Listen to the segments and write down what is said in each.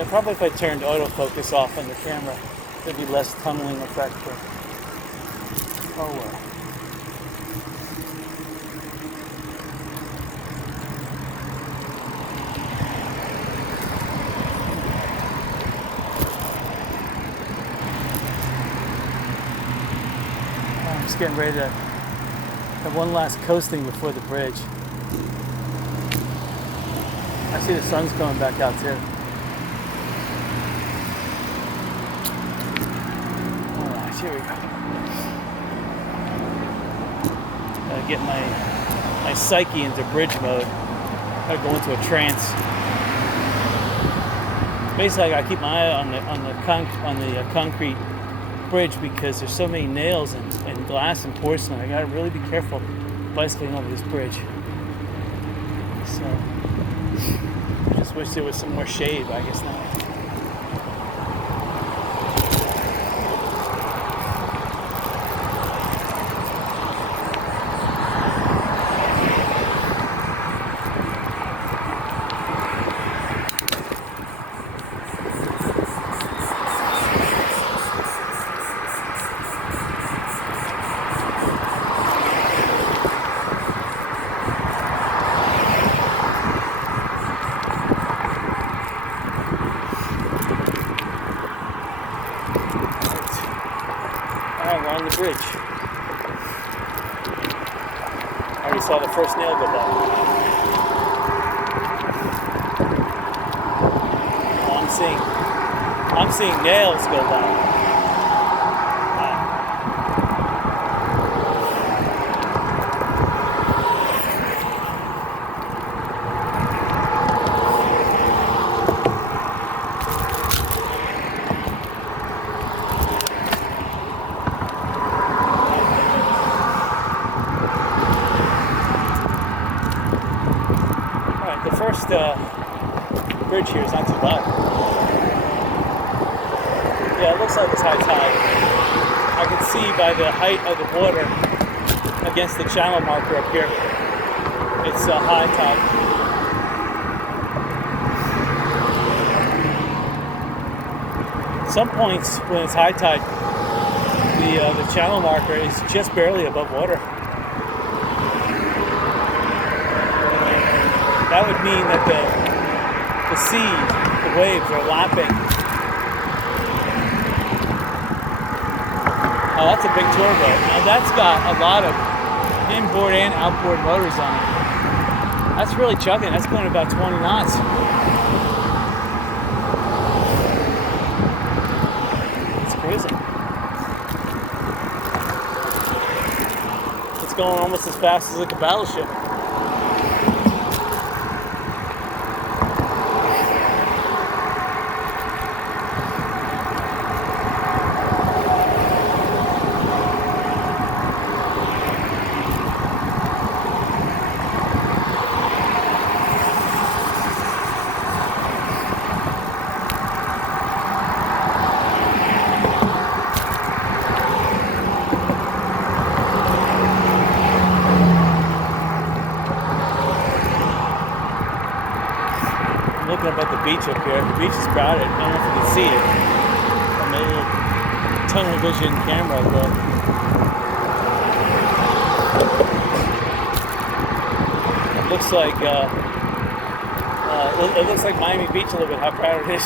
Yeah, probably if I turned autofocus off on the camera, there'd be less tunneling effect. But oh well. I'm just getting ready to have one last coasting before the bridge. I see the sun's coming back out too. Alright, here we go. Gotta get my psyche into bridge mode. Gotta go into a trance. Basically, I gotta keep my eye on the concrete bridge because there's so many nails and glass and porcelain. I gotta really be careful bicycling over this bridge. So, I just wish there was some more shade, but I guess not. Alright, we're on the bridge. I already saw the first nail go by. Oh, I'm seeing nails go by. The first bridge here is not too bad. Yeah, it looks like it's high tide. I can see by the height of the water against the channel marker up here, it's high tide. Some points when it's high tide, the channel marker is just barely above water. That would mean that the sea, the waves are lapping. Oh, that's a big tour boat. Now that's got a lot of inboard and outboard motors on it. That's really chugging. That's going about 20 knots. It's crazy. It's going almost as fast as like a battleship. Looking up at the beach up here. The beach is crowded. I don't know if you can see it from a little tunnel vision camera, but it looks like Miami Beach a little bit. How crowded it is.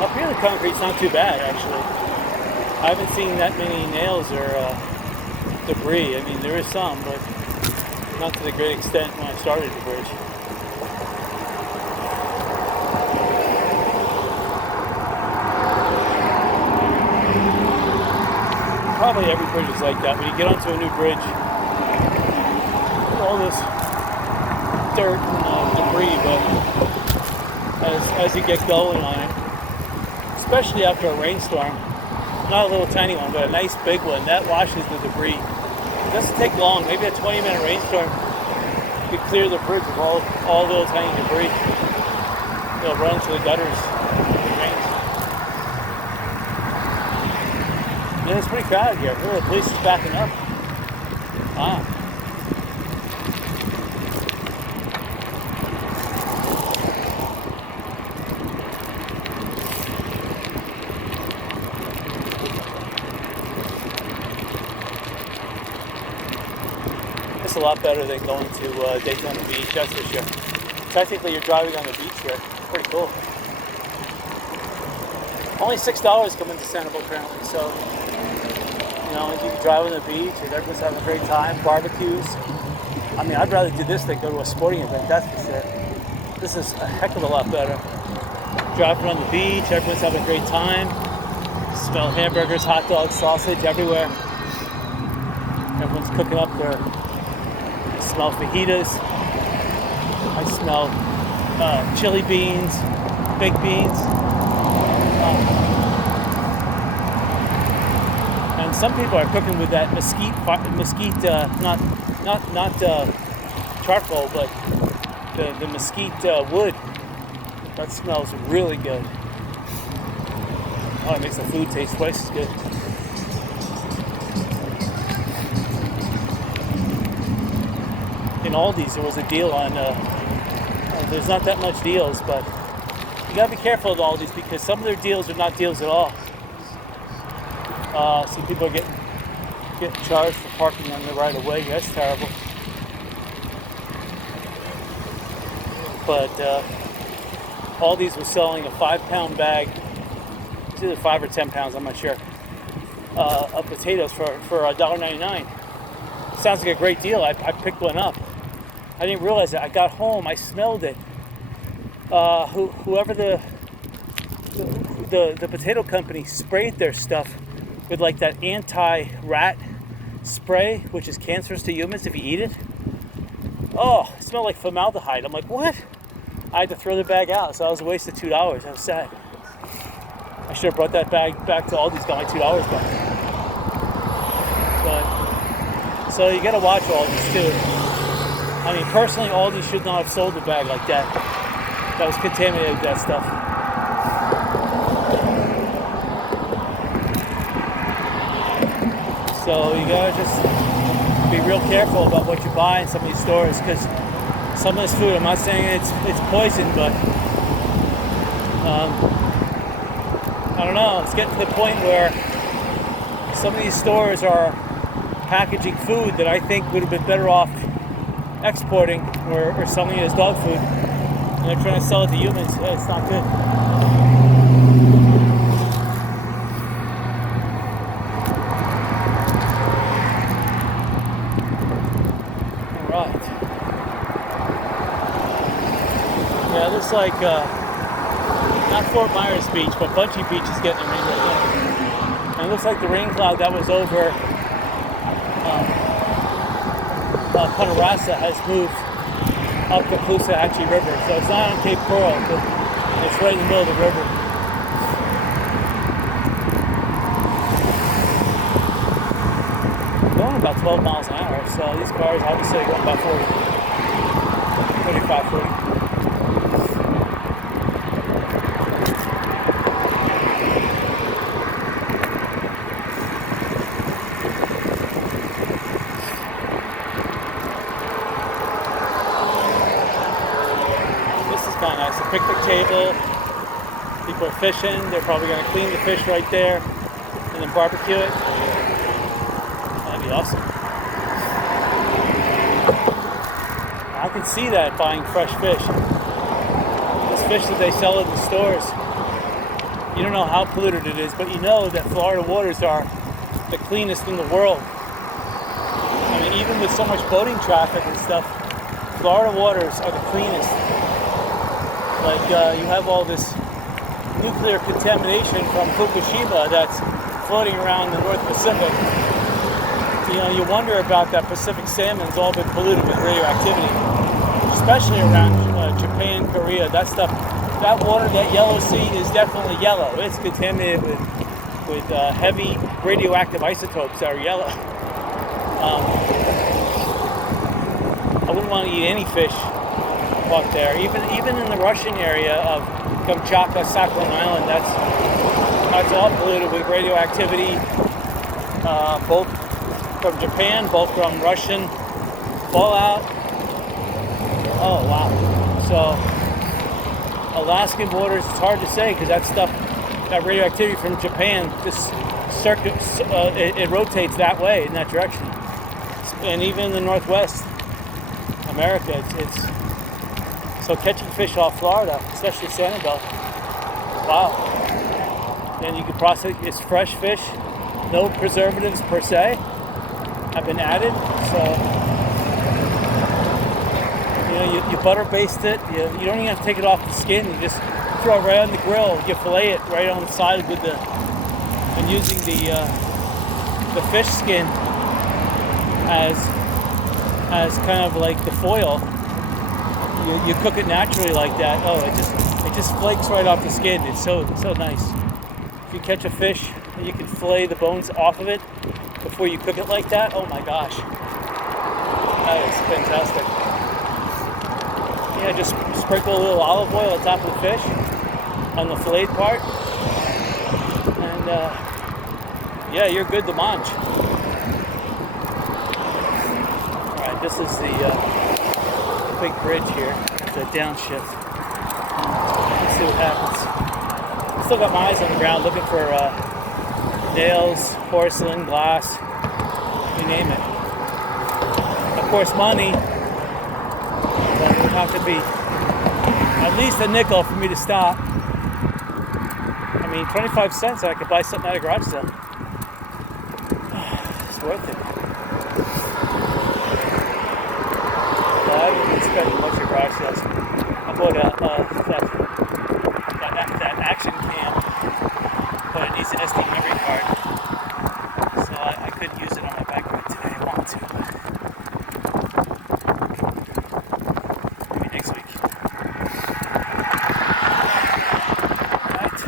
Up here the concrete's not too bad, actually. I haven't seen that many nails or debris. I mean, there is some, but not to the great extent when I started the bridge. Probably every bridge is like that. When you get onto a new bridge, all this dirt and debris, but as you get going on it, especially after a rainstorm, not a little tiny one, but a nice big one, that washes the debris It doesn't take long. Maybe a 20-minute rainstorm could clear the bridge of all those hanging debris. It'll run into the gutters if it rains. Yeah, it's pretty crowded here. Look, the police is backing up. Wow. It's a lot better than going to Daytona Beach, that's for sure. Technically, you're driving on the beach here. It's pretty cool. Only $6 come into Sanibel apparently, so you know, you can drive on the beach and everyone's having a great time, barbecues. I mean, I'd rather do this than go to a sporting event, that's for sure. This is a heck of a lot better. Driving on the beach, everyone's having a great time. Smell hamburgers, hot dogs, sausage everywhere. Everyone's cooking up their, I smell fajitas. I smell chili beans, baked beans. And some people are cooking with that mesquite, not charcoal, but the mesquite wood. That smells really good. Oh, it makes the food taste twice as good. In Aldi's, there was a deal on. There's not that much deals, but you gotta be careful with Aldi's because some of their deals are not deals at all. Some people are getting charged for parking on the right of way. That's terrible. But Aldi's was selling a 5-pound bag. It's either 5 or 10 pounds, I'm not sure. Of potatoes for $1.99. Sounds like a great deal. I picked one up. I didn't realize it. I got home. I smelled it. Whoever the potato company sprayed their stuff with like that anti-rat spray, which is cancerous to humans if you eat it. Oh, it smelled like formaldehyde. I'm like, what? I had to throw the bag out, so that was a waste of $2. I was sad. I should have brought that bag back to Aldi's, got my $2 back. But so you gotta watch Aldi's too. I mean, personally, Aldi should not have sold a bag like that. That was contaminated with that stuff. So you gotta just be real careful about what you buy in some of these stores, because some of this food, I'm not saying it's poison, but I don't know. It's getting to the point where some of these stores are packaging food that I think would have been better off exporting or selling it as dog food, and they're trying to sell it to humans. It's not good. All right. Yeah, it looks like not Fort Myers Beach, but Bunchy Beach is getting the rain right now. And it looks like the rain cloud that was over Ponderosa has moved up the Caloosahatchee River. So it's not on Cape Coral, but it's right in the middle of the river. Going about 12 miles an hour, so these cars obviously are going about 40. 35, 40. Kind of nice. A picnic table. People are fishing. They're probably going to clean the fish right there and then barbecue it. That'd be awesome. I can see that buying fresh fish. This fish that they sell in the stores, you don't know how polluted it is, but you know that Florida waters are the cleanest in the world. I mean, even with so much boating traffic and stuff, Florida waters are the cleanest. Like you have all this nuclear contamination from Fukushima that's floating around the North Pacific. You know, you wonder about that Pacific salmon's all been polluted with radioactivity, especially around Japan, Korea. That stuff, that water, that yellow sea is definitely yellow. It's contaminated with heavy radioactive isotopes that are yellow. wouldn't want to eat any fish up there. Even in the Russian area of Kamchatka, Sakhalin Island, that's all polluted with radioactivity, both from Japan, both from Russian fallout. Oh wow! So Alaskan borders, it's hard to say because that radioactivity from Japan just it rotates that way in that direction, and even in the Northwest America, it's so catching fish off Florida, especially Sanibel. Wow! And you can process it's fresh fish, no preservatives per se have been added. So you butter baste it. You don't even have to take it off the skin. You just throw it right on the grill. You fillet it right on the side with and using the fish skin as kind of like the foil. You cook it naturally like that. Oh, it just flakes right off the skin. It's so nice. If you catch a fish and you can fillet the bones off of it before you cook it like that, oh my gosh, that is fantastic. Yeah, just sprinkle a little olive oil on top of the fish on the filleted part, and yeah, you're good to mange. All right, this is the big bridge here, the downshift. Let's see what happens. Still got my eyes on the ground looking for nails, porcelain, glass, you name it. Of course, money. But it would have to be at least a nickel for me to stop. I mean, 25 cents and I could buy something at a garage sale. It's worth it. Well, I haven't been spending much at garage sales. I bought that action cam, but it needs an SD memory card. So I couldn't use it on my bike ride today. I want to, but next week. Alright,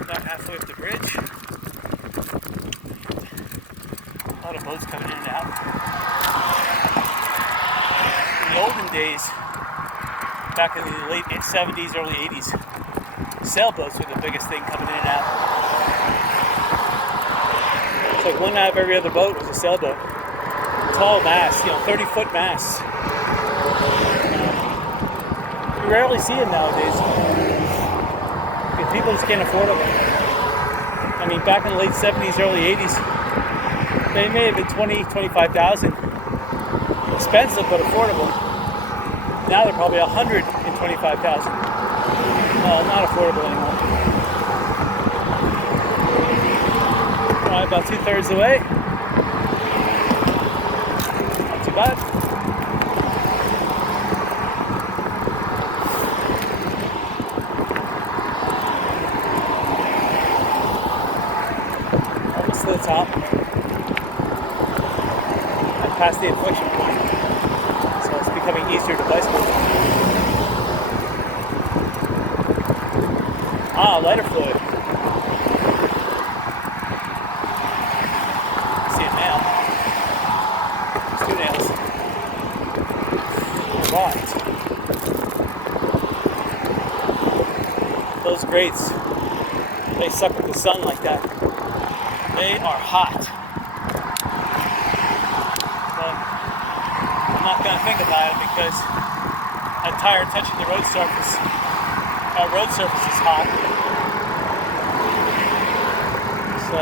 about halfway up the bridge. A lot of boats coming in and out. In the olden days, back in the late 70s, early 80s, sailboats were the biggest thing coming in and out. It's like one out of every other boat was a sailboat. Tall masts, 30-foot masts. You rarely see them nowadays. People just can't afford them. I mean, back in the late 70s, early 80s, they may have been $20,000, $25,000. Expensive, but affordable. Now they're probably $125,000. Well, not affordable anymore. All right, about 2/3 the way. Not too bad. To the top. I'm past the inflection point, so it's becoming easier to bicycle. Lighter fluid. See a nail. There's 2 nails. Alright. Those grates, they suck with the sun like that. They are hot. But I'm not going to think about it because that tire touching the road surface, our road surface is hot. So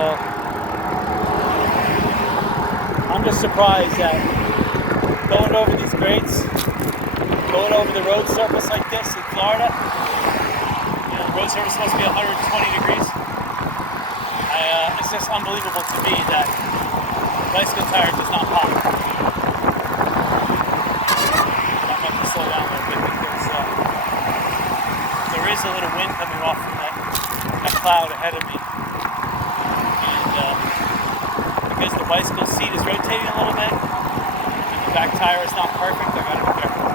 I'm just surprised that going over these grates, going over the road surface like this in Florida, the road surface is supposed to be 120 degrees. It's just unbelievable to me that bicycle tire does not pop. I might have to slow down a little bit because there is a little wind coming off from that cloud ahead of me. And because the bicycle seat is rotating a little bit and the back tire is not perfect, I gotta be careful.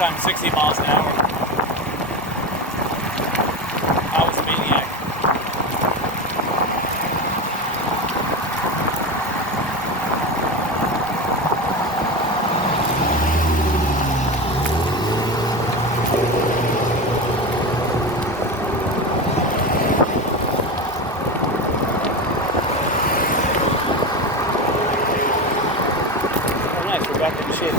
sometimes 60 miles an hour. I was a maniac. Oh nice, we're back in the shade.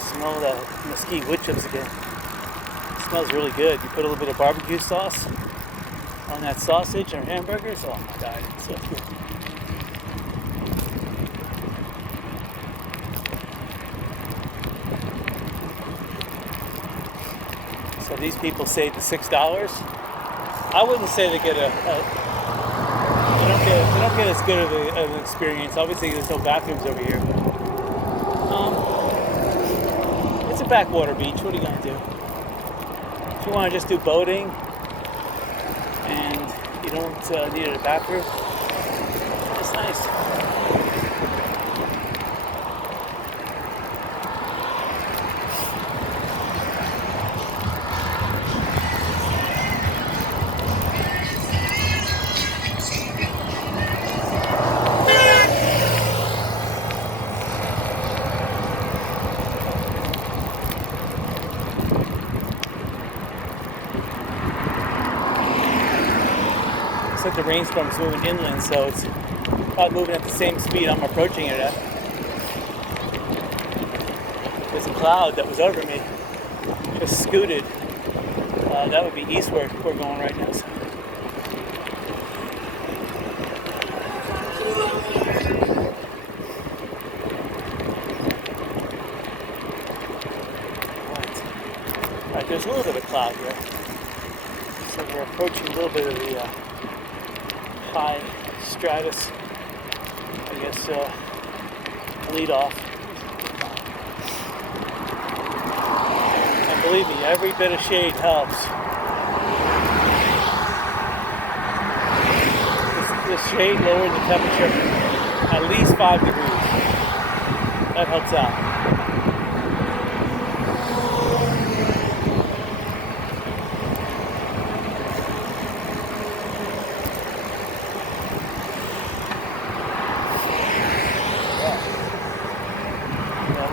Smell the mesquite wood chips again. It smells really good. You put a little bit of barbecue sauce on that sausage or hamburgers. Oh my god, it's so good. So these people saved the $6. I wouldn't say they get they don't get as good of an experience. Obviously, there's no bathrooms over here. It's a backwater beach. What are you gonna do? If you want to just do boating and you don't need a bathroom, it's nice. Looks like the rainstorm's moving inland, so it's probably moving at the same speed I'm approaching it at. There's a cloud that was over me, just scooted. That would be eastward we're going right now. So. Alright, there's a little bit of cloud here. So we're approaching a little bit of the high stratus, I guess, lead off. And believe me, every bit of shade helps. The shade lowering the temperature at least 5 degrees. That helps out.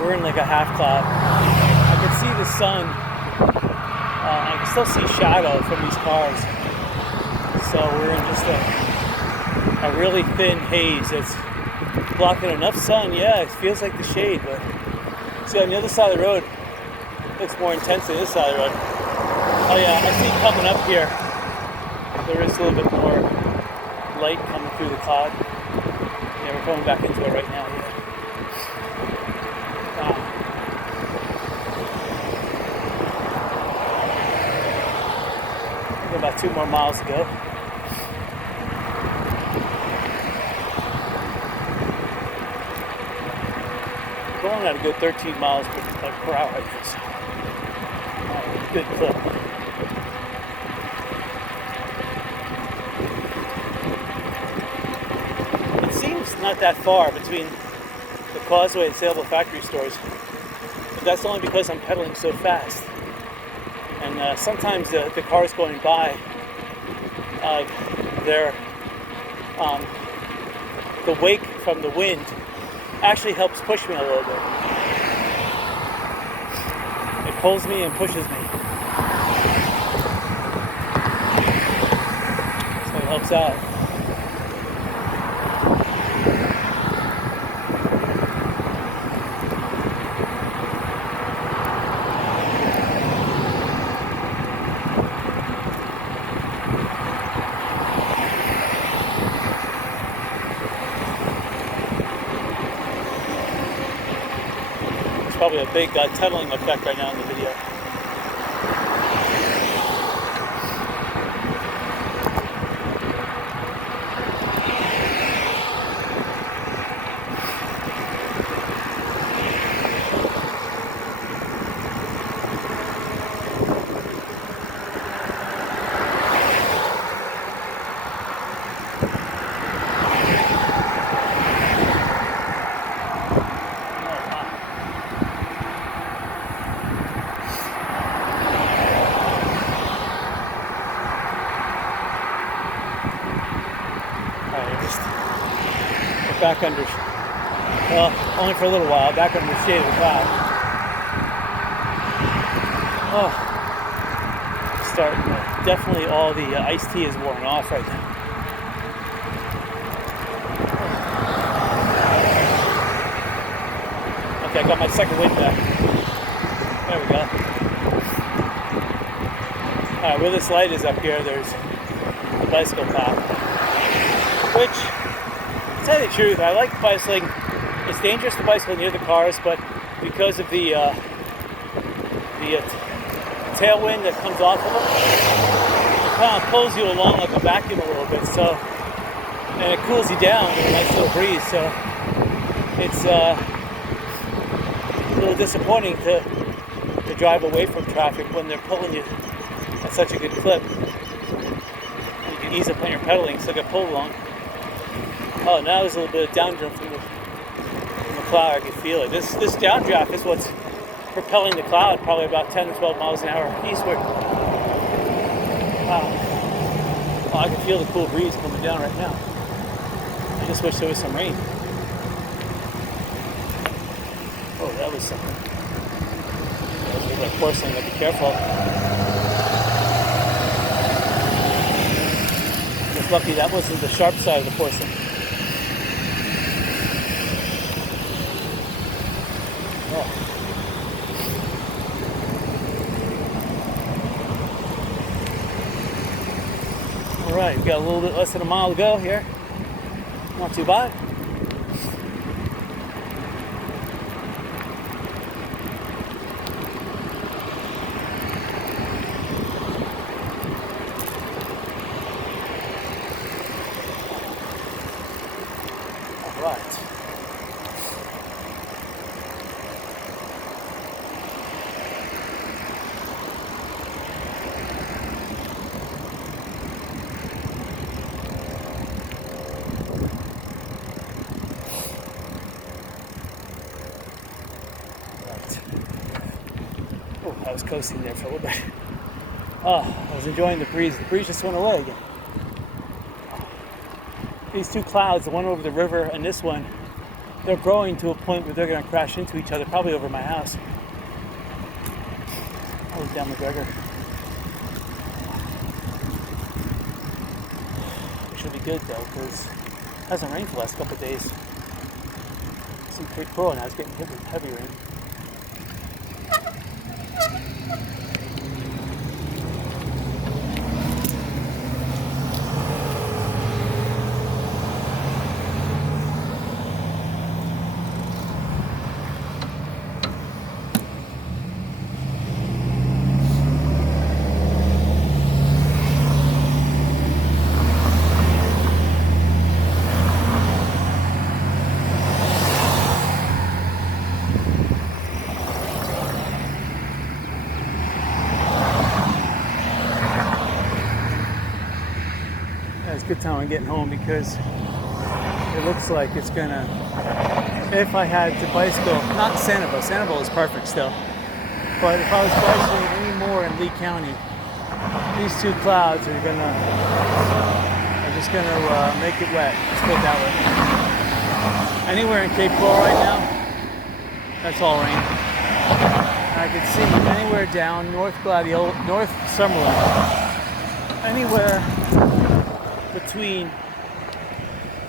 We're in like a half cloud. I can see the sun. I can still see shadow from these cars. So we're in just a really thin haze that's blocking enough sun. Yeah, it feels like the shade, but see on the other side of the road, it looks more intense than this side of the road. Oh yeah, I see coming up here, there is a little bit more light coming through the cloud. Yeah, we're coming back into it right now. Yeah. About 2 more miles to go. Going at a good 13 miles per hour, I guess. Good clip. It seems not that far between the Causeway and Saleable Factory stores, but that's only because I'm pedaling so fast. And sometimes the cars going by, the wake from the wind actually helps push me a little bit. It pulls me and pushes me. So it helps out. Probably a big tunneling effect right now in the video. back under, well, only for a little while, back under the shade of the cloud. Oh, definitely all the iced tea is worn off right now. Okay, I got my second wind back. There we go. Alright, where this light is up here, there's the bicycle path. Which, to tell you the truth, I like bicycling. It's dangerous to bicycle near the cars, but because of the tailwind that comes off of them, it kind of pulls you along like a vacuum a little bit. So, and it cools you down with a nice little breeze. So, it's a little disappointing to drive away from traffic when they're pulling you at such a good clip. You can ease up on your pedaling, so get pulled along. Oh, now there's a little bit of downdraft from the cloud. I can feel it. This downdraft is what's propelling the cloud probably about 10 to 12 miles an hour eastward. Wow. Oh, I can feel the cool breeze coming down right now. I just wish there was some rain. Oh, that was something. That was like porcelain. I'd be careful. Just lucky that wasn't the sharp side of the porcelain. Oh. All right, we've got a little bit less than a mile to go here. Not too bad. All right. Oh, I was coasting there for a little bit. Oh, I was enjoying the breeze. The breeze just went away again. These two clouds, the one over the river and this one, they're growing to a point where they're going to crash into each other, probably over my house. Oh, down McGregor. Should be good though, because it hasn't rained for the last couple of days. Some pretty cool, and now it's getting heavy rain. It's a good time I'm getting home because it looks like it's gonna, if I had to bicycle, not in Sanibel, Sanibel is perfect still, but if I was bicycling any more in Lee County, these two clouds are just gonna make it wet. Let's put it that way. Anywhere in Cape Coral right now, that's all rain. I can see anywhere down North Gladiola, North Summerlin, anywhere between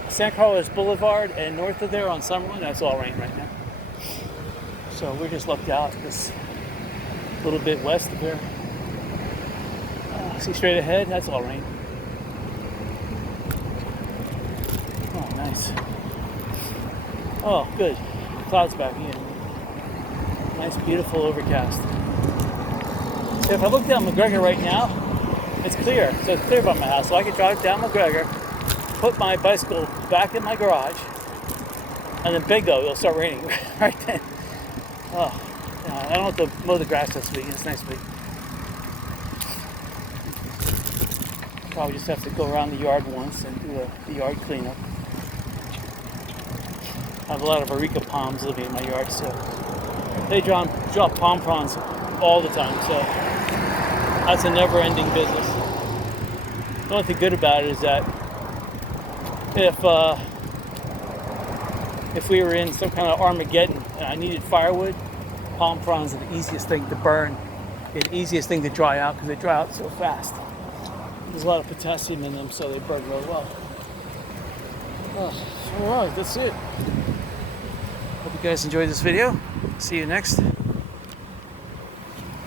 San Carlos Boulevard and north of there on Summerlin, that's all rain right now. So we're just lucked out this little bit west of there. See straight ahead, that's all rain. Oh, nice. Oh, good. Clouds back in. Nice, beautiful overcast. So if I look down McGregor right now, it's clear. So it's clear by my house. So I can drive down McGregor, put my bicycle back in my garage, and then bingo, it'll start raining right then. Oh, I don't have to mow the grass this week. It's nice week. Probably just have to go around the yard once and do the yard cleanup. I have a lot of areca palms living in my yard, so they drop palm fronds all the time. So that's a never-ending business. The only thing good about it is that if if we were in some kind of Armageddon and I needed firewood, palm fronds are the easiest thing to burn, the easiest thing to dry out because they dry out so fast. There's a lot of potassium in them, so they burn real well. Alright, that's it. Hope you guys enjoyed this video. See you next.